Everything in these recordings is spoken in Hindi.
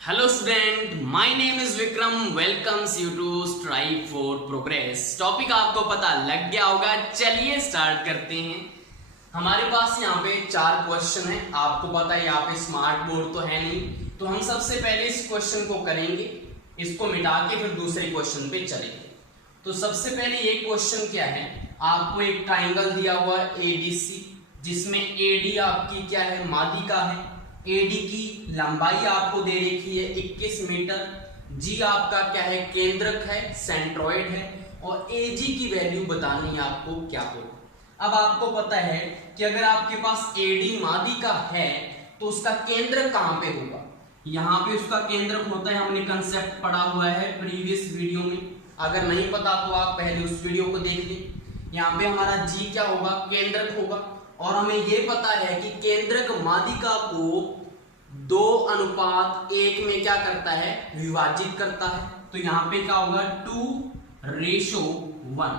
Hello student, my name is Vikram. Welcomes you to strive for progress. Topic आपको पता लग गया होगा, चलिए स्टार्ट करते हैं। हमारे पास यहाँ पे 4 क्वेश्चन है। आपको पता है यहाँ पे स्मार्ट बोर्ड तो है नहीं, तो हम सबसे पहले इस क्वेश्चन को करेंगे, इसको मिटा के फिर दूसरे क्वेश्चन पे चलेंगे। तो सबसे पहले ये क्वेश्चन क्या है, आपको एक ट्राइंगल दिया हुआ है एबीसी, जिसमें एडी आपकी क्या है, माध्यिका है। एडी की लंबाई आपको दे रखी है 21 मीटर। जी आपका क्या है, केंद्रक है, सेंट्रॉइड है। और एजी की वैल्यू बतानी है आपको क्या होगा। अब आपको पता है कि अगर आपके पास एडी माध्यिका है तो उसका केंद्रक कहां पे होगा, यहाँ पे उसका केंद्रक होता है। हमने कंसेप्ट पढ़ा हुआ है प्रीवियस वीडियो में, अगर नहीं पता तो आप पहले उस वीडियो को देख लें। यहाँ पे हमारा जी क्या होगा, केंद्रक होगा। और हमें ये पता है कि केंद्रक माध्यिका को 2:1 में क्या करता है, विभाजित करता है। तो यहाँ पे क्या होगा, 2:1।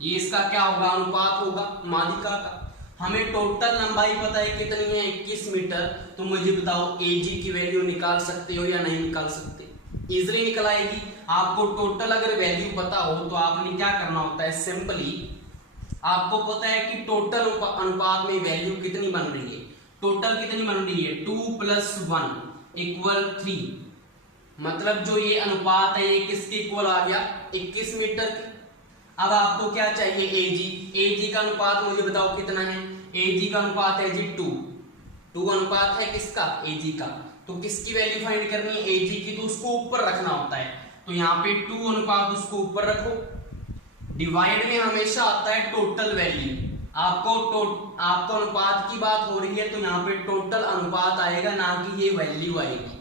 ये इसका क्या होगा, अनुपात होगा माध्यिका का। हमें टोटल लंबाई पता है कितनी है, 21 मीटर। तो मुझे बताओ एजी की वैल्यू निकाल सकते हो या नहीं निकाल सकते? इजीली निकल आएगी। आपको टोटल अगर वैल्यू पता हो तो आपने क्या करना होता है, सिंपली आपको पता है कि टोटल अनुपात में वैल्यू कितनी बन रही है, टोटल कितनी बन रही है, 2 + 1 = 3। मतलब जो ये अनुपात है ये किसके इक्वल आ गया, 21 मीटर के। अब आपको क्या चाहिए, एजी। एजी का अनुपात मुझे बताओ कितना है, एजी का अनुपात है जी 2 अनुपात है किसका, एजी का। तो किसकी वैल्यू फाइंड करनी है, एजी की, तो उसको ऊपर रखना होता है। तो यहाँ पे 2 अनुपात उसको ऊपर रखो। डिवाइड में हमेशा आता है टोटल वैल्यू। आपको अनुपात की बात हो रही है तो यहाँ पे टोटल अनुपात आएगा, ना कि ये वैल्यू आएगी।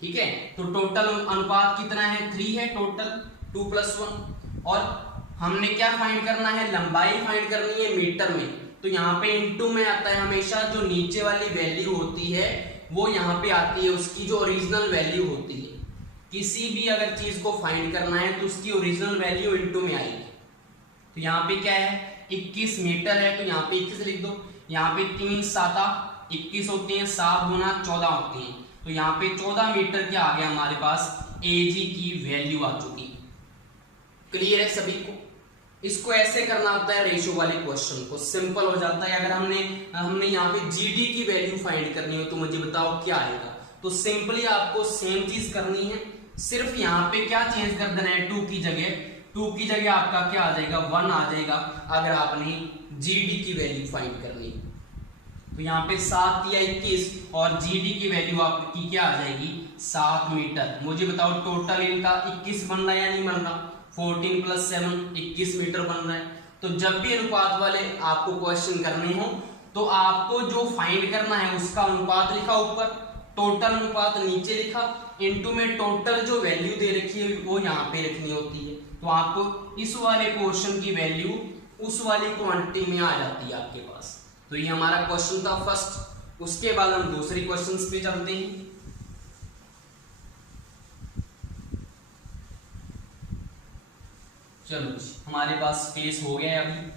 ठीक है, तो टोटल अनुपात कितना है, 3 है टोटल, 2 + 1। और हमने क्या फाइंड करना है, लंबाई फाइंड करनी है मीटर में। तो यहाँ पे इनटू में आता है हमेशा। जो नीचे वाली वैल्यू होती है वो यहाँ पे आती है, उसकी जो ओरिजिनल वैल्यू होती है। किसी भी अगर चीज को फाइंड करना है तो उसकी ओरिजिनल वैल्यू इनटू में आएगी। तो यहाँ पे क्या है, 21 मीटर है, तो यहाँ पे 21 लिख दो। यहाँ पे 3 × 7 = 21 होती है, 7 × 14 होती है। तो यहाँ पे 14 मीटर क्या आ गया हमारे पास, एजी की वैल्यू आ चुकी। क्लियर है सभी को? इसको ऐसे करना होता है, रेशो वाले क्वेश्चन को सिंपल हो जाता है। अगर हमने यहाँ पे जीडी की वैल्यू फाइंड करनी हो तो मुझे बताओ क्या आएगा। तो सिंपली आपको सेम चीज करनी है, सिर्फ यहाँ पे क्या चेंज कर देना है, 2 की जगह आपका क्या आ जाएगा, 1 आ जाएगा। अगर आपने जीडी की वैल्यू फाइंड करनी तो यहाँ पे 7 या 21 और जीडी की वैल्यू आपकी क्या आ जाएगी, 7 मीटर। मुझे बताओ टोटल इनका 21 बन रहा है या नहीं बन रहा, 14 + 7 21 मीटर बन रहा है। तो जब भी अनुपात वाले आपको क्वेश्चन करने हो तो आपको जो फाइंड करना है उसका अनुपात लिखा ऊपर, टोटल अनुपात नीचे लिखा, इनटू में टोटल जो वैल्यू दे रखी है वो यहाँ पे रखनी होती है। तो आपको इस वाले पोर्शन की वैल्यू उस वाली क्वांटिटी में आ जाती है आपके पास। तो ये हमारा क्वेश्चन था फर्स्ट। उसके बाद हम दूसरे क्वेश्चंस पे चलते हैं। चलो जी, हमारे पास स्पेस हो गया है अभी,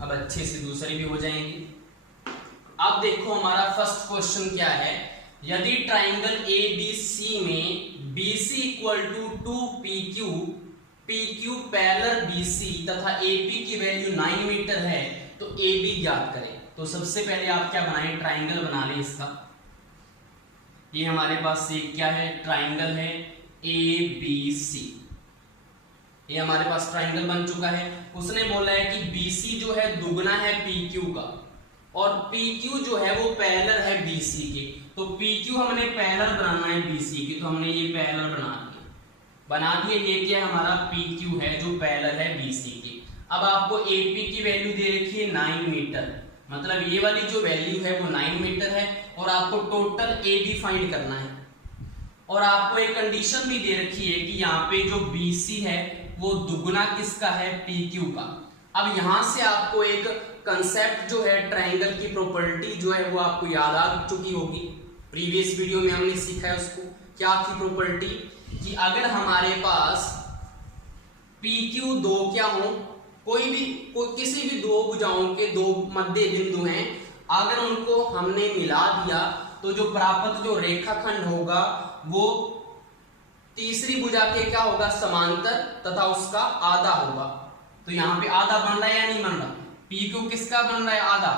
अब अच्छे से दूसरे भी हो जाएंगे। अब देखो हमारा फर्स्ट क्वेश्चन क्या है, यदि ट्राइंगल एबीसी में BC = 2PQ, PQ parallel BC तथा AP की वैल्यू 9 मीटर है तो AB ज्ञात करें। तो सबसे पहले आप क्या बनाएं, ट्राइंगल बना लें इसका। ये हमारे पास एक क्या है, ट्राइंगल है ABC। ये हमारे पास ट्राइंगल बन चुका है। उसने बोला है कि BC जो है दुगना है PQ का, और PQ जो है वो पैरेलल है BC के। तो PQ हमने पैरेलल बनाना है BC की, तो हमने ये पैरेलल बना दिए। ये क्या हमारा PQ है जो पैरेलल है BC की। अब आपको AP की वैल्यू दे रखी है 9 मीटर, मतलब ये वाली जो वैल्यू है वो 9 मीटर है। और आपको टोटल AB फाइंड करना है। और आपको एक कंडीशन भी दे रखी है कि यहाँ पे जो BC है वो दुगना किसका है, PQ का। अब यहां से आपको एक कंसेप्ट जो है ट्राइंगल की प्रॉपर्टी जो है वो आपको याद आ चुकी होगी, प्रीवियस वीडियो में हमने सीखा है उसको। क्या थी प्रॉपर्टी, कि अगर हमारे पास PQ दो क्या हो, किसी भी दो भुजाओं के दो मध्य बिंदु हैं, अगर उनको हमने मिला दिया तो जो प्राप्त जो रेखाखंड होगा वो तीसरी भुजा के क्या होगा, समांतर तथा उसका आधा होगा। तो यहाँ पे आधा बन रहा है या नहीं बन रहा, पी क्यू किसका बन रहा है, आधा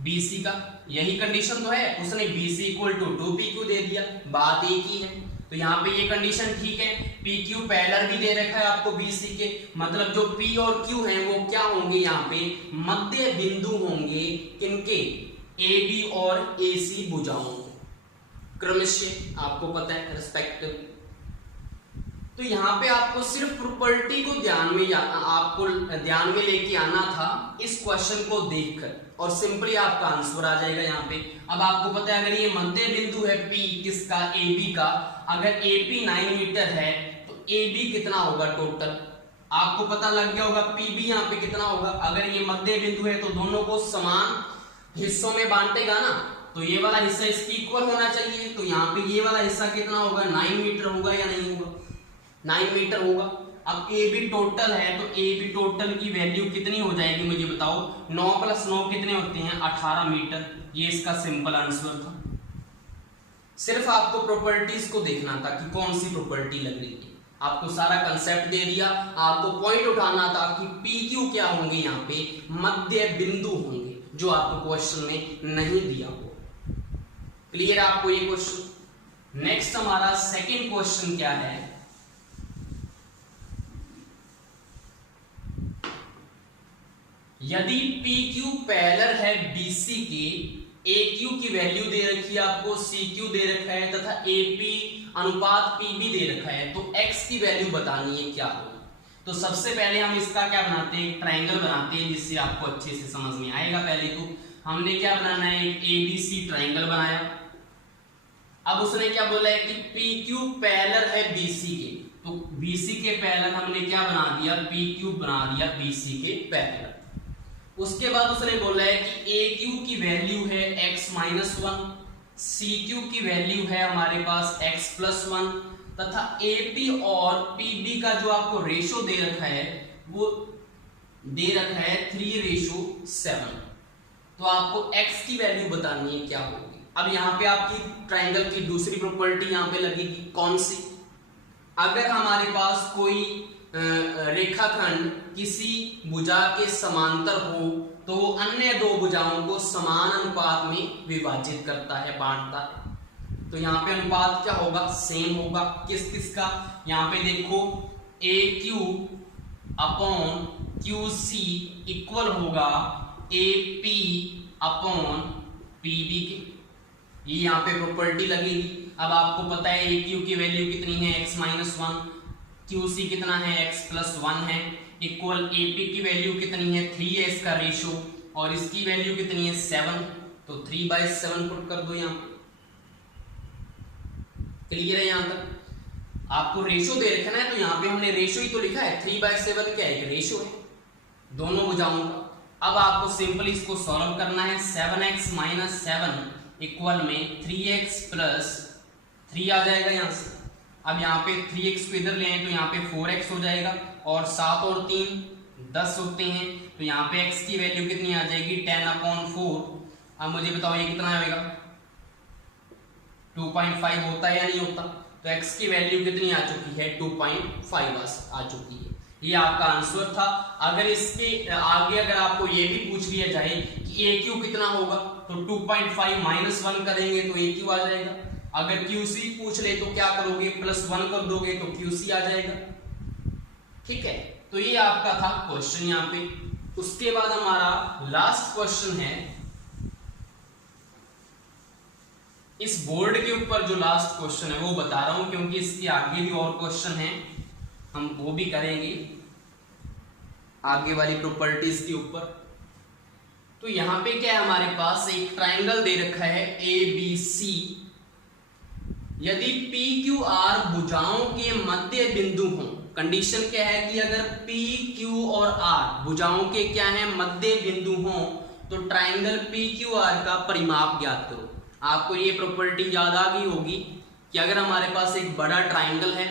बीसी का। यही कंडीशन तो है, उसने बीसी इक्वल टू 2pq दे दिया, बात एक ही है। तो यहाँ पे ये कंडीशन ठीक है, पी क्यू पैरेलल भी दे रखा है आपको बीसी के, मतलब जो पी और क्यू है वो क्या होंगे, यहाँ पे मध्य बिंदु होंगे किनके, ए बी और ए सी भुजाओं क्रमशः, आपको पता है रिस्पेक्टिव। तो यहाँ पे आपको सिर्फ प्रॉपर्टी को ध्यान में लेके आना था इस क्वेश्चन को देखकर, और सिंपली आपका आंसर आ जाएगा यहाँ पे। अब आपको पता है अगर ये मध्य बिंदु है P किसका, AB का, अगर AP 9 मीटर है तो AB कितना होगा टोटल, आपको पता लग गया होगा। PB यहाँ पे कितना होगा, अगर ये मध्य बिंदु है तो दोनों को समान हिस्सों में बांटेगा ना, तो ये वाला हिस्सा इसकी इक्वल होना चाहिए। तो यहाँ पे ये वाला हिस्सा कितना होगा, 9 मीटर होगा या नहीं होगा, 9 मीटर होगा। अब ए बी टोटल है तो ए बी टोटल की वैल्यू कितनी हो जाएगी मुझे बताओ, 9 + 9 कितने होते हैं, 18 मीटर। ये इसका सिंपल आंसर था। सिर्फ आपको प्रॉपर्टीज को देखना था कि कौन सी प्रॉपर्टी लग रही है, आपको सारा कंसेप्ट दे दिया, आपको पॉइंट उठाना था कि पी क्यू क्या होंगे, यहाँ पे मध्य बिंदु होंगे, जो आपको क्वेश्चन में नहीं दिया हो। क्लियर आपको ये क्वेश्चन। नेक्स्ट हमारा सेकंड क्वेश्चन क्या है, यदि PQ पैरेलल है BC के, AQ की वैल्यू दे रखी है आपको, CQ दे रखा है तथा AP अनुपात PB दे रखा है, तो X की वैल्यू बतानी है क्या होगी। तो सबसे पहले हम इसका क्या बनाते हैं, ट्रायंगल बनाते हैं, जिससे आपको अच्छे से समझ में आएगा। पहले तो हमने क्या बनाना है, एक ABC ट्रायंगल बनाया। अब उसने क्या बोला है कि PQ पैरेलल है BC के, तो BC के पैरेलल हमने क्या बना दिया, PQ बना दिया BC के पैरेलल। उसके बाद उसने बोला है कि AQ की वैल्यू है x - 1, CQ की वैल्यू है हमारे पास x + 1 तथा AP और PB का जो आपको रेशो दे रखा है वो दे रखा है 3:7। तो आपको x की वैल्यू बतानी है क्या होगी। अब यहाँ पे आपकी ट्रायंगल की दूसरी प्रॉपर्टी यहाँ पे लगेगी, कौन सी, अगर हमारे पास कोई रेखाखंड किसी भुजा के समांतर हो तो वो अन्य दो भुजाओं को समान अनुपात में विभाजित करता है, बांटता है। तो यहाँ पे अनुपात क्या होगा, सेम होगा। किस किस का, यहाँ पे देखो AQ अपॉन QC इक्वल होगा AP अपॉन PB के, ये यहाँ पे प्रॉपर्टी लगेगी। अब आपको पता है AQ की वैल्यू कितनी है, x - 1, QC कितना है, x + 1 है, इक्वल AP की वैल्यू कितनी है, 3 है इसका रेशो, और इसकी वैल्यू कितनी है 7, तो 3/7 पुट कर दो यहाँ। क्लियर है यहाँ तक, आपको रेशो दे रखा है, तो यहाँ पे हमने रेशो ही तो लिखा है, 3/7 क्या है, रेशो है दोनों भुजाओं का। अब आपको सिंपली इसको सॉल्व करना है, 7x - 7 इक्वल में 3x + 3 आ जाएगा यहाँ से। अब यहाँ पे 3x को इधर ले आए तो यहाँ पे 4x हो जाएगा, और 7 और 3 10 होते हैं, तो यहाँ पे x की वैल्यू कितनी आ जाएगी, 10/4। अब मुझे बताओ ये कितना आएगा, 2.5 होता है या नहीं होता, तो x की वैल्यू कितनी आ चुकी है, 2.5 आ चुकी है। ये आपका आंसर था। अगर इसके आगे अगर आपको ये भी पूछ लिया जाए कि AQ कितना होगा, तो 2.5 - 1 करेंगे तो AQ आ जाएगा। अगर QC पूछ ले तो क्या करोगे, +1 कर दोगे तो QC आ जाएगा। ठीक है, तो ये आपका था क्वेश्चन यहाँ पे। उसके बाद हमारा लास्ट क्वेश्चन है, इस बोर्ड के ऊपर जो लास्ट क्वेश्चन है वो बता रहा हूं, क्योंकि इसके आगे भी और क्वेश्चन हैं, हम वो भी करेंगे आगे वाली प्रॉपर्टीज के ऊपर। तो यहाँ पे क्या है, हमारे पास एक ट्रायंगल दे रखा है ABC। यदि PQR भुजाओं के मध्य बिंदु हों, कंडीशन क्या है कि अगर PQ और R भुजाओं के क्या है, मध्य बिंदु हों, तो ट्रायंगल PQR का परिमाप ज्ञात करो। आपको ये प्रॉपर्टी याद आ गई होगी कि अगर हमारे पास एक बड़ा ट्रायंगल है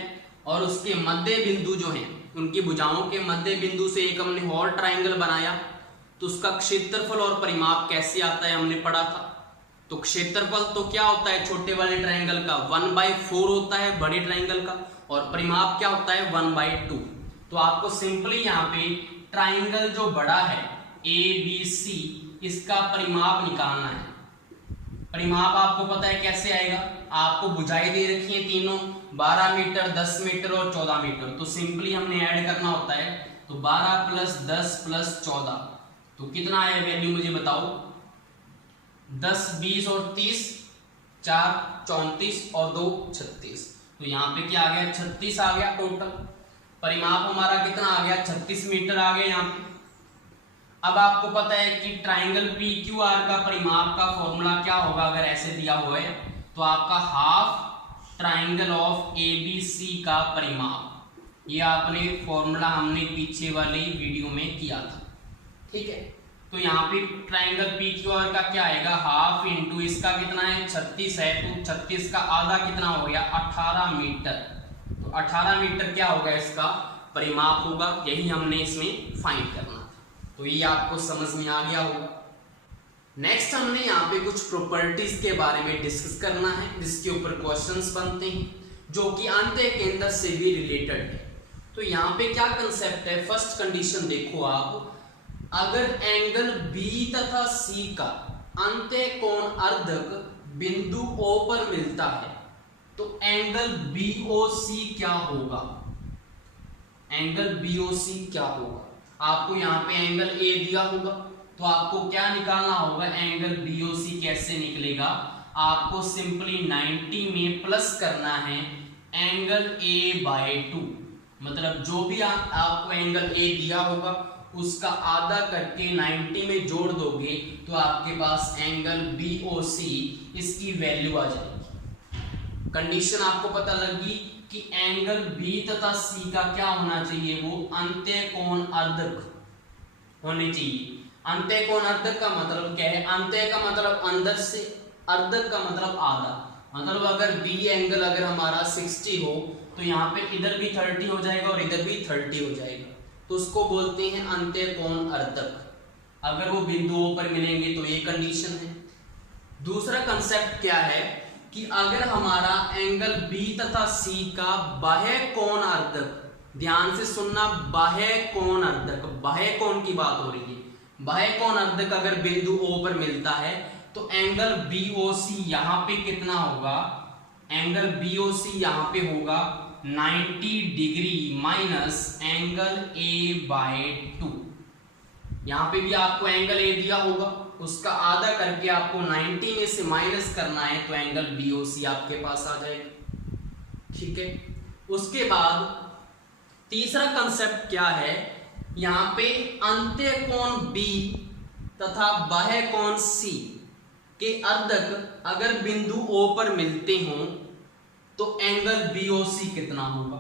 और उसके मध्य बिंदु जो हैं, उनकी भुजाओं के मध्य बिंदु से एक हमने और ट्रायंगल बनाया, तो उसका क्षेत्रफल और परिमाप कैसे आता है हमने पढ़ा था। तो क्षेत्रफल तो क्या होता है छोटे वाले ट्रायंगल का 1/4 होता है बड़े ट्रायंगल का, और परिमाप क्या होता है 1/2। तो आपको सिंपली यहाँ पे ट्रायंगल जो बड़ा है ABC इसका परिमाप निकालना है। परिमाप आपको पता है कैसे आएगा, आपको बुझाई दे रखी है तीनों 12 मीटर 10 मीटर और 14 मीटर। तो सिंपली हमने ऐड करना होता है, तो 12 + 10 + 14 तो कितना आया वैल्यू मुझे बताओ। 10 20 और 30 4 34 और 2 36। तो यहाँ पे क्या आ गया 36 आ गया टोटल। परिमाप हमारा कितना आ गया 36 मीटर आ गया यहाँ पे। अब आपको पता है कि ट्राइंगल PQR का परिमाप का फॉर्मूला क्या होगा अगर ऐसे दिया हुआ है, तो आपका हाफ ट्राइंगल ऑफ ABC का परिमाप। ये आपने फॉर्मूला हमने पीछे वाली वीडियो में किया था, ठीक है। तो यहाँ पे ट्राइंगल PQR का क्या आएगा, हाफ इंटू इसका कितना है 36 है, तो 36 का आधा कितना हो गया 18 मीटर। तो 18 मीटर क्या होगा इसका परिमाप होगा, यही हमने इसमें फाइंड करना। तो ये आपको समझ में आ गया होगा। नेक्स्ट हमने यहाँ पे कुछ प्रॉपर्टीज के बारे में डिस्कस करना है जिसके ऊपर क्वेश्चंस बनते हैं जो कि अंत्य केंद्र से भी रिलेटेड है। तो यहाँ पे क्या कंसेप्ट है, फर्स्ट कंडीशन देखो आप, अगर एंगल B तथा C का अंत्य कोण अर्धक बिंदु O पर मिलता है तो एंगल BOC क्या होगा, एंगल BOC क्या होगा। आपको यहाँ पे एंगल A दिया होगा तो आपको क्या निकालना होगा, एंगल BOC कैसे निकलेगा, आपको सिंपली 90 में प्लस करना है एंगल A/2। मतलब जो भी आपको एंगल A दिया होगा उसका आधा करके 90 में जोड़ दोगे तो आपके पास एंगल BOC इसकी वैल्यू आ जाएगी। कंडीशन आपको पता लगी कि एंगल B तथा C का क्या होना चाहिए, वो अंत्य कोण अर्धक होने चाहिए। अंत्य कोण अर्धक का मतलब क्या है, अंत्य का मतलब अंदर से, अर्धक का मतलब आधा। मतलब अगर B एंगल अगर हमारा 60 हो तो यहाँ पे इधर भी 30 हो जाएगा और इधर भी 30 हो जाएगा, तो उसको बोलते हैं अंत्य कोण अर्धक। अगर वो बिंदुओं पर मिलेंगे तो ये कंडीशन है। दूसरा कंसेप्ट क्या है कि अगर हमारा एंगल B तथा C का बाह्य कोण अर्धक, ध्यान से सुनना, बाह्य कोण अर्धक, बाह्य कोण की बात हो रही है, बाह्य कोण अर्धक अगर बिंदु O पर मिलता है तो एंगल BOC यहाँ पे कितना होगा, एंगल BOC यहाँ पे होगा 90 डिग्री माइनस एंगल A/2। यहाँ पे भी आपको एंगल A दिया होगा, उसका आधा करके आपको 90 में से माइनस करना है तो एंगल BOC आपके पास आ जाएगा, ठीक है। उसके बाद तीसरा कंसेप्ट क्या है, यहाँ पे अंत्य कोण B तथा बाह्य कोण C के अर्धक अगर बिंदु O पर मिलते हों तो एंगल BOC कितना होगा,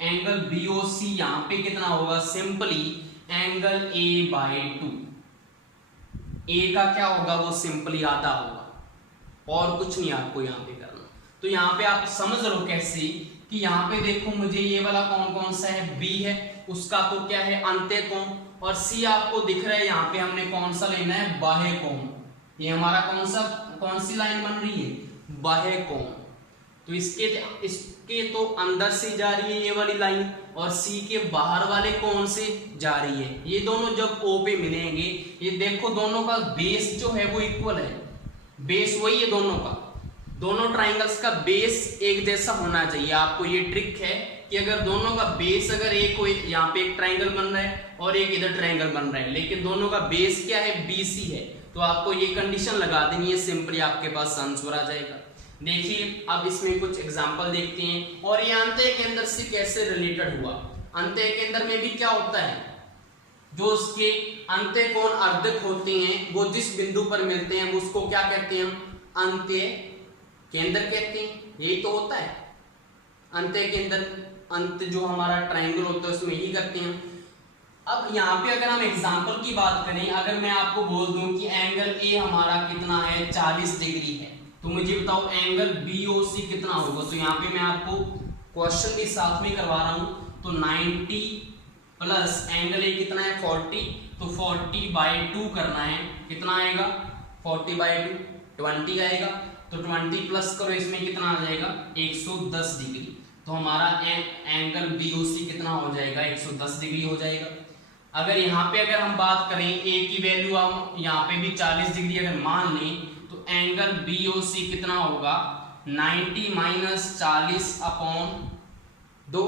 एंगल BOC यहाँ पे कितना होगा, सिंपली एंगल A/2। A का क्या होगा, वो सिंपली आधा होगा और कुछ नहीं आपको यहाँ पे करना। तो यहाँ पे आप समझ लो कैसे कि यहाँ पे देखो मुझे ये वाला कौन कौन सा है, B है, उसका तो क्या है अंत्य कोण, और C आपको दिख रहा है यहाँ पे हमने कौन सा लेना है, बाह्य कोण। ये हमारा कौन सी लाइन बन रही है, बाह्य कोण। तो इसके तो अंदर से जा रही है ये वाली लाइन और C के बाहर वाले कोण से जा रही है। ये दोनों जब O पे मिलेंगे, ये देखो दोनों का बेस जो है वो इक्वल है, बेस वही है दोनों का, दोनों ट्राइंगल्स का बेस एक जैसा होना चाहिए। आपको ये ट्रिक है कि अगर दोनों का बेस, अगर एक कोई यहाँ पे एक ट्राइंगल बन रहा है और एक इधर ट्राइंगल बन रहा है लेकिन दोनों का बेस क्या है, BC है, तो आपको ये कंडीशन लगा देनी है, सिंपली आपके पास आंसर आ जाएगा। देखिए अब इसमें कुछ एग्जांपल देखते हैं और ये अंत्य केंद्र से कैसे रिलेटेड हुआ। अंत्य केंद्र में भी क्या होता है, जो उसके अंत्य कोण अर्धक होते हैं वो जिस बिंदु पर मिलते हैं उसको क्या कहते हैं, हम अंत्य केंद्र कहते हैं। यही तो होता है अंत्य केंद्र, अंत जो हमारा ट्राइंगल होता है उसमें यही करते हैं। अब यहाँ पे अगर हम एग्जांपल की बात करें, अगर मैं आपको बोल दूं कि एंगल A हमारा कितना है 40 डिग्री है, तो मुझे बताओ एंगल BOC कितना होगा। तो यहाँ पे मैं आपको क्वेश्चन भी साथ में करवा रहा हूँ। तो 90 प्लस एंगल A कितना है 40, तो 40/2 करना है, कितना आएगा 40/2, 20 आएगा, तो 20 प्लस करो, इसमें कितना आ जाएगा 110 डिग्री। तो हमारा एंगल BOC कितना हो जाएगा 110 डिग्री हो जाएगा। अगर यहाँ पे अगर हम बात करें ए की वैल्यू हम यहाँ पे भी 40 डिग्री अगर मान लें तो एंगल BOC कितना होगा 90 माइनस 40/2।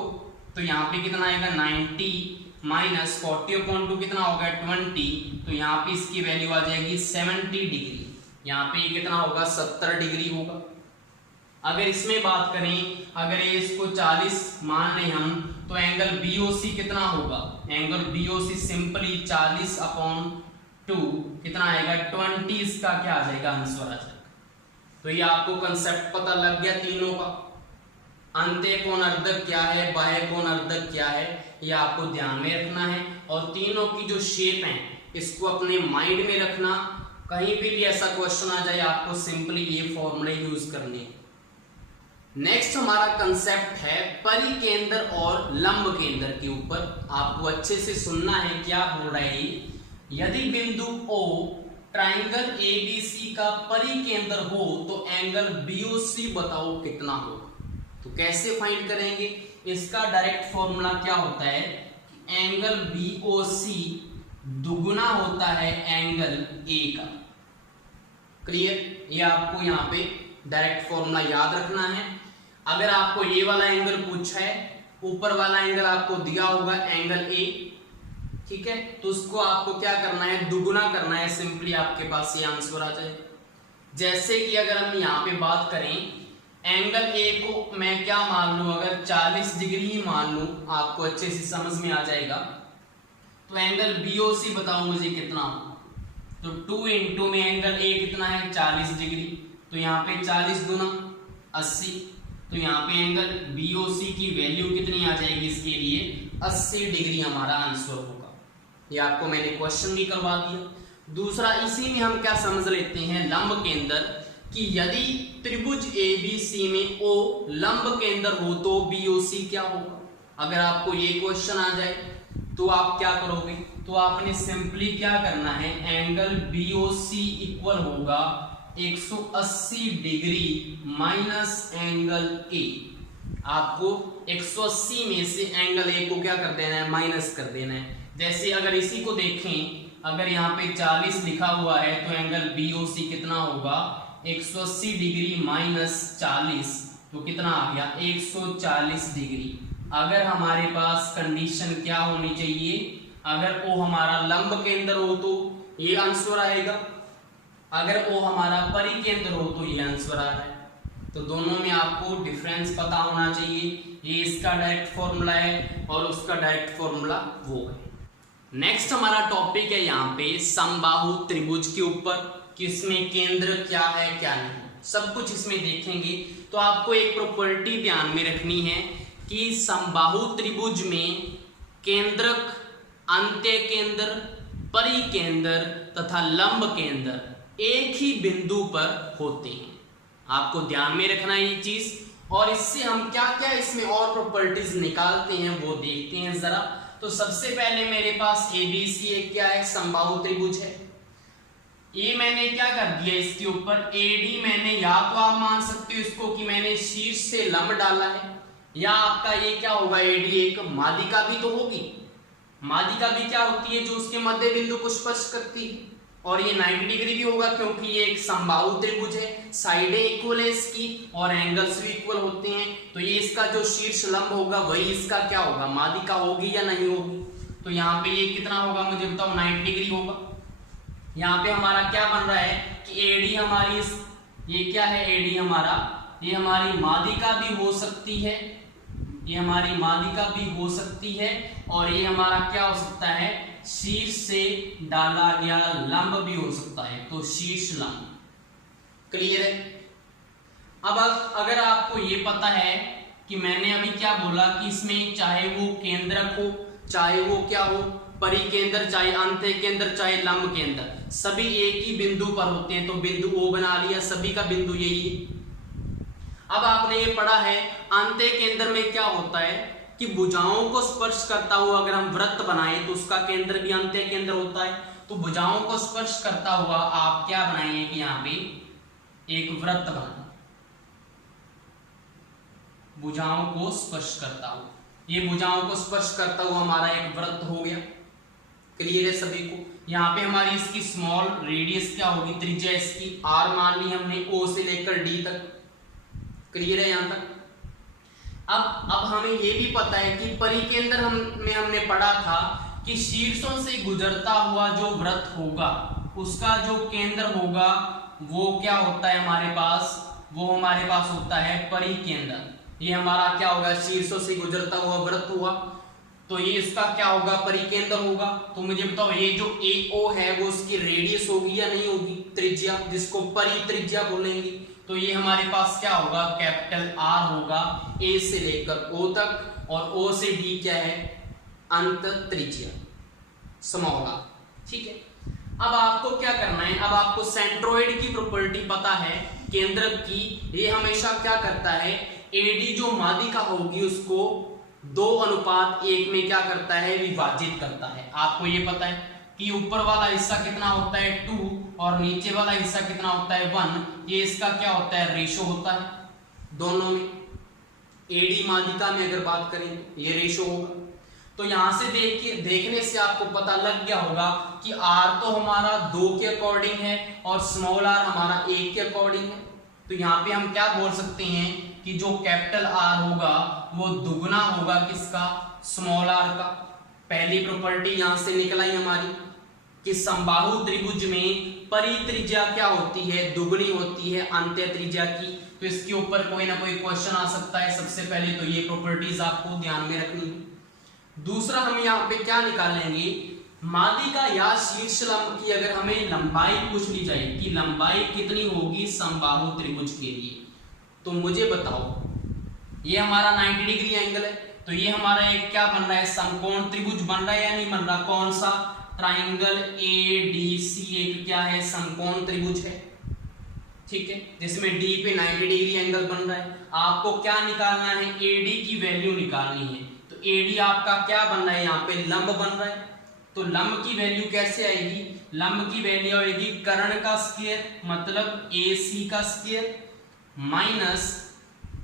तो यहाँ पे कितना आएगा 90 माइनस 40/2 कितना होगा 20। तो यहाँ पे इसकी वैल्यू आ जाएगी 70 डिग्री। यहाँ पे कितना होगा 70 डिग्री होगा। अगर इसमें बात करें, अगर ये इसको 40 मान लें हम, तो एंगल BOC कितना होगा, एंगल BOC सिंपली 40/2 कितना आएगा 20, इसका क्या आ जाएगा आंसर आ जाएगा। तो ये आपको कंसेप्ट पता लग गया तीनों का, अंत्य कोण अर्धक क्या है, बाह्य कोण अर्धक क्या है, ये आपको ध्यान में रखना है। और तीनों की जो शेप है इसको अपने माइंड में रखना, कहीं भी ऐसा क्वेश्चन आ जाए आपको सिंपली ये फॉर्मूले यूज करने हैं। नेक्स्ट हमारा कंसेप्ट है परिकेंद्र और लंब केंद्र के ऊपर। आपको अच्छे से सुनना है क्या बोल रहा है। यदि बिंदु O ट्राइंगल ABC का परिकेंद्र हो तो एंगल BOC बताओ कितना हो। तो कैसे फाइंड करेंगे, इसका डायरेक्ट फॉर्मूला क्या होता है कि एंगल BOC दुगुना होता है एंगल A का। क्लियर, ये आपको यहाँ पे डायरेक्ट फॉर्मूला याद रखना है। अगर आपको ये वाला एंगल पूछा है, ऊपर वाला एंगल आपको दिया होगा एंगल A, ठीक है, तो उसको आपको क्या करना है दुगुना करना है, सिंपली आपके पास ये आंसर आ जाए। जैसे कि अगर हम यहाँ पे बात करें एंगल A को मैं क्या मान लूं, अगर 40 डिग्री ही मान लूं, आपको अच्छे से समझ में आ जाएगा। तो एंगल BOC बताओ मुझे कितना हो, तो 2 इंटू में एंगल A कितना है 40 डिग्री, तो यहाँ पे 40 गुना 80, तो यहाँ पे एंगल BOC की वैल्यू कितनी आ जाएगी, इसके लिए 80 डिग्री हमारा आंसर होगा। ये आपको मैंने क्वेश्चन भी करवा दिया। दूसरा इसी में हम क्या समझ लेते हैं लंब केंद्र, कि यदि त्रिभुज ABC में O लंब केंद्र हो तो BOC क्या होगा। अगर आपको ये क्वेश्चन आ जाए तो आप क्या करोगे, तो आपने सिंपली क्या करना है, एंगल BOC इक्वल होगा 180 डिग्री माइनस एंगल A। आपको 180 में से एंगल A को क्या कर देना है, माइनस कर देना है। जैसे अगर इसी को देखें, अगर यहाँ पे 40 लिखा हुआ है तो एंगल BOC कितना होगा 180 डिग्री माइनस 40, तो कितना आ गया 140 डिग्री। अगर हमारे पास कंडीशन क्या होनी चाहिए, अगर O हमारा लंब केंद्र हो तो ये आंसर आएगा, अगर O हमारा परिकेंद्र हो तो ये आंसर आ रहा है। तो दोनों में आपको डिफरेंस पता होना चाहिए। ये इसका डायरेक्ट फॉर्मूला है और उसका डायरेक्ट फॉर्मूला वो है। नेक्स्ट हमारा टॉपिक है यहाँ पे समबाहु त्रिभुज के ऊपर, कि इसमें केंद्र क्या है क्या नहीं, सब कुछ इसमें देखेंगे। तो आपको एक प्रॉपर्टी ध्यान में रखनी है कि समबाहु त्रिभुज में केंद्रक, अंत्य केंद्र, परिकेंद्र तथा लंब केंद्र एक ही बिंदु पर होते हैं। आपको ध्यान में रखना है ये चीज। और इससे हम क्या क्या इसमें और प्रॉपर्टीज निकालते हैं वो देखते हैं जरा। तो सबसे पहले मेरे पास ABC एक क्या है, समबाहु त्रिभुज है। ये मैंने क्या कर दिया, इसके ऊपर AD मैंने, या तो आप मान सकते हो इसको कि मैंने शीर्ष से लंब डाला है, या आपका ये क्या होगा AD एक माध्यिका भी तो होगी। माध्यिका भी क्या होती है, जो उसके मध्य बिंदु को स्पर्श करती है। और ये 90 डिग्री भी होगा क्योंकि ये एक समबाहु त्रिभुज है, साइडें इक्वल है इसकी और एंगल्स भी इक्वल होते हैं। तो ये इसका जो शीर्ष लंब होगा वही इसका क्या होगा, माध्यिका होगी या नहीं होगी। तो यहाँ पे ये कितना होगा मुझे बताओ, 90 डिग्री होगा। यहाँ पे हमारा क्या बन रहा है कि AD हमारी, ये क्या है AD हमारा, ये हमारी माध्यिका भी हो सकती है, ये हमारी माध्यिका भी हो सकती है, और ये हमारा क्या हो सकता है, शीर्ष से डाला गया लंब भी हो सकता है, तो शीर्ष लंब। क्लियर है। अब अगर आपको ये पता है कि मैंने अभी क्या बोला कि इसमें चाहे वो केंद्रक हो, चाहे वो क्या हो परिकेंद्र, चाहे अंत्य केंद्र, चाहे लंब केंद्र, सभी एक ही बिंदु पर होते हैं। तो बिंदु O बना लिया, सभी का बिंदु यही है। अब आपने ये पढ़ा है अंत्य केंद्र में क्या होता है कि भुजाओं को स्पर्श करता हुआ अगर हम वृत्त बनाए तो उसका केंद्र भी अंत्य केंद्र होता है। तो भुजाओं को स्पर्श करता हुआ आप क्या बनाएंगे कि यहाँ पे एक वृत्त बनाना, भुजाओं को स्पर्श करता हुआ, ये भुजाओं को स्पर्श करता हुआ हमारा एक वृत्त हो गया। क्लियर है सभी को? यहाँ पे हमारी इसकी स्मॉल रेडियस क्या होगी, त्रिज्या इसकी r मान ली हमने, O से लेकर D तक। क्लियर है यहाँ तक? अब हमें ये भी पता है कि परिकेंद्र हमने पढ़ा था कि शीर्षों से गुजरता हुआ जो वृत्त होगा उसका जो केंद्र होगा वो क्या होता है हमारे पास, वो हमारे पास होता है परिकेंद्र। ये हमारा क्या होगा, शीर्षों से गुजरता हुआ वृत्त हुआ, तो ये इसका क्या होगा, परिकेंद्र होगा। तो मुझे बताओ ये जो AO है वो उसकी रेडियस होगी या नहीं होगी, त्रिज्या, जिसको परित्रिज्या बोलेंगे। तो ये हमारे पास क्या होगा, कैपिटल R होगा A से लेकर O तक, और O से D क्या है, अंत त्रिज्या, स्मॉल r। ठीक है, अब आपको क्या करना है, अब आपको सेंट्रोइड की प्रॉपर्टी पता है केंद्रक की। ये हमेशा क्या करता है, AD जो माध्यिका होगी उसको 2:1 में क्या करता है, विभाजित करता है। आपको ये पता है कि ऊपर वाला हिस्सा कितना होता है 2 और नीचे वाला हिस्सा कितना होता है 1। ये इसका क्या होता है, रेशो होता है दोनों में। AD माध्यिका में अगर बात करें तो ये रेशो होगा। तो यहां से देखने से आपको पता लग गया होगा कि R तो हमारा 2 के अकॉर्डिंग है और स्मॉल r हमारा 1 के अकॉर्डिंग है। तो यहाँ पे हम क्या बोल सकते हैं कि जो कैपिटल R होगा वो दुगना होगा किसका, स्मॉल r का। पहली प्रॉपर्टी यहां से निकल आई हमारी कि समबाहु त्रिभुज में परित्रिज्या क्या होती है, दुगनी होती है अंत्य त्रिज्या की। तो इसके ऊपर कोई ना कोई क्वेश्चन आ सकता है। सबसे पहले तो ये प्रॉपर्टीज आपको ध्यान में रखनी है। दूसरा हम यहाँ पे क्या निकालेंगे, माध्यिका या शीर्ष लंब की अगर हमें लंबाई पूछ ली जाए कि लंबाई कितनी होगी समबाहु त्रिभुज के लिए, तो मुझे बताओ ये हमारा 90 डिग्री एंगल है, तो ये हमारा एक क्या बन रहा है, समकोण त्रिभुज बन रहा है या नहीं बन रहा, कौन सा, ट्राइंगल ADC एक क्या है, समकोण त्रिभुज है। ठीक है, जिसमें D पे 90 डिग्री एंगल बन रहा है। आपको क्या निकालना है, AD की वैल्यू निकालनी है। तो AD आपका क्या बन रहा है, यहाँ पे लंब बन रहा है। तो लंब की वैल्यू कैसे आएगी, लंब की वैल्यू आएगी कर्ण का स्क्वायर मतलब AC का स्क्वायर माइनस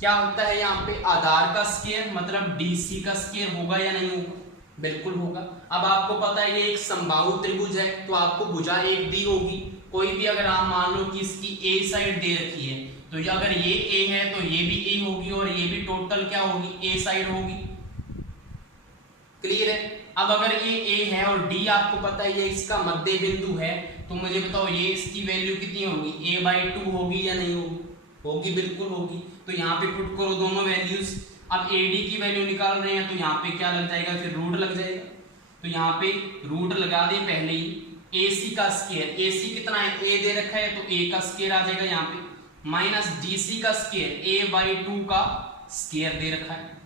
क्या होता है यहाँ पे आधार का स्क्वायर मतलब DC का स्क्वायर। होगा या नहीं होगा, बिल्कुल होगा। अब आपको पता है ये एक समबाहु त्रिभुज है तो आपको भुजा एक दी होगी। कोई भी अगर आप मान लो कि इसकी A साइड दे रखी है तो ये अगर ये A है तो ये भी A होगी और ये भी टोटल क्या होगी, A साइड होगी। क्लियर है? अब अगर ये A है और D आपको पता है ये इसका मध्य बिंदु है, तो मुझे बताओ ये इसकी वैल्यू कितनी होगी, A/2 होगी या नहीं होगी, होगी, बिल्कुल होगी। तो यहाँ पे पुट करो दोनों वैल्यूज। अब AD की वैल्यू निकाल रहे हैं तो यहाँ पे क्या लग जाएगा, फिर रूट लग जाएगा। तो यहाँ पे रूट लगा दे पहले ही। AC का स्क्वायर, AC कितना है, A दे रखा है तो A का स्क्वायर आ जाएगा यहाँ पे, माइनस DC का स्क्वायर A/2 का स्क्वायर दे रखा है।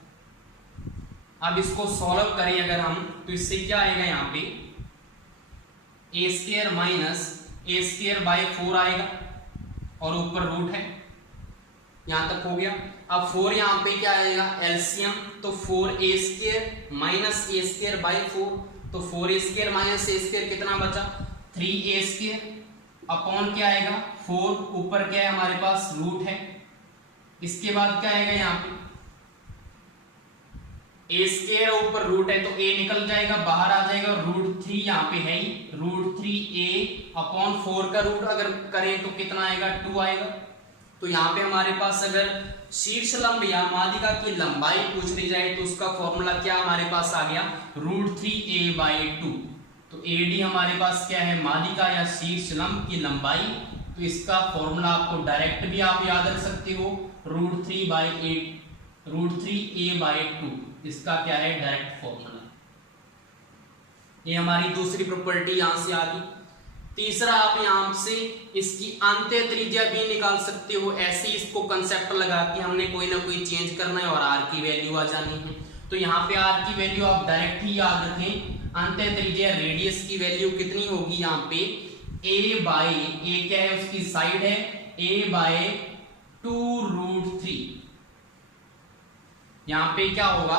अब इसको सॉल्व करें अगर हम तो इससे क्या आएगा, यहाँ पे A² माइनस A²/4 आएगा और ऊपर रूट है। यहां तक हो गया। अब 4 यहाँ पे क्या आएगा, एलसीएम, तो 4A² माइनस A²/4, तो 4A² माइनस A² कितना बचा, 3A² अपॉन क्या आएगा 4, ऊपर क्या है हमारे पास रूट है। इसके बाद क्या आएगा यहाँ पे A² ऊपर रूट है तो A निकल जाएगा, बाहर आ जाएगा, √3 यहाँ पे है ही, √3A अपॉन 4 का रूट अगर करें तो कितना आएगा, 2 आएगा। तो यहाँ पे हमारे पास अगर शीर्ष लंब या माध्यिका की लंबाई पूछ ली जाए तो उसका फॉर्मूला क्या हमारे पास आ गया, √3A/2। तो AD हमारे पास क्या है, माध्यिका या शीर्ष लंब की लंबाई। तो इसका फॉर्मूला आपको डायरेक्ट भी आप याद रख सकते हो, √3A/2 इसका क्या है डायरेक्ट फॉर्मूला। ये हमारी दूसरी प्रॉपर्टी यहां से आ गई। तीसरा आप यहां से इसकी अंत्य त्रिज्या भी निकाल सकते हो। ऐसे ही इसको कंसेप्ट लगा के हमने कोई ना कोई चेंज करना है और R की वैल्यू आ जानी है। तो यहाँ पे R की वैल्यू आप डायरेक्ट ही याद रखें, अंत्य त्रिज्या रेडियस की वैल्यू कितनी होगी, यहाँ पे A क्या है उसकी साइड है, A/2√3। यहाँ पे क्या होगा,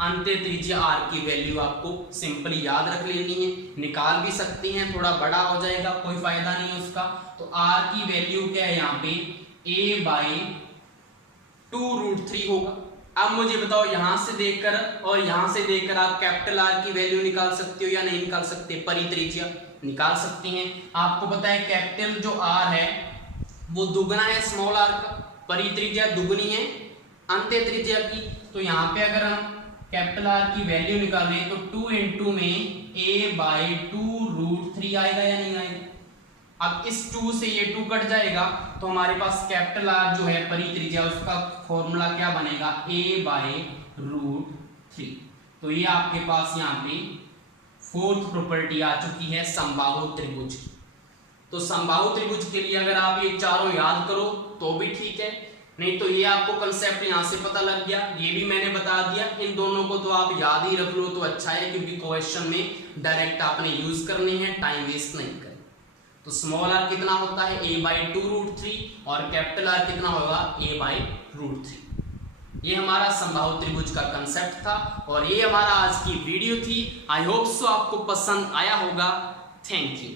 अंत्य त्रिज्या R की वैल्यू आपको सिंपली याद रख लेनी है, निकाल भी सकती हैं, थोड़ा बड़ा हो जाएगा कोई फायदा नहीं है उसका। तो R की वैल्यू क्या है यहाँ पे a/2√3 होगा। अब मुझे बताओ यहां से देखकर और यहां से देखकर आप कैपिटल आर की वैल्यू निकाल सकते हो या नहीं निकाल सकते? परित्रिज्या निकाल सकते हैं। आपको पता है कैपिटल जो आर है वो दुगना है स्मॉल आर का, परित्रिज्या दुगनी है अंत्य त्रिज्या की। तो यहाँ पे अगर हम कैपिटल आर की वैल्यू निकालें तो 2 इंटू में a/2√3 आएगा या नहीं आएगा? अब इस 2 से ये 2 कट जाएगा तो हमारे पास कैपिटल आर जो है परित्रिज्या उसका फॉर्मूला क्या बनेगा? a/√3। तो ये आपके पास यहाँ पे फोर्थ प्रॉपर्टी आ चुकी है समबाहु त्रिभुज। तो समबाहु त्रिभुज के लिए अगर आप ये चारों याद करो तो भी ठीक है, नहीं तो ये आपको कंसेप्ट यहाँ से पता लग गया, ये भी मैंने बता दिया। इन दोनों को तो आप याद ही रख लो तो अच्छा है, क्योंकि क्वेश्चन में डायरेक्ट आपने यूज करने हैं, टाइम वेस्ट नहीं करें। तो स्मॉल आर कितना होता है? a/2√3 और कैपिटल आर कितना होगा? a/√3। ये हमारा समबाहु त्रिभुज का कंसेप्ट था और ये हमारा आज की वीडियो थी। आई होप सो आपको पसंद आया होगा। Thank you.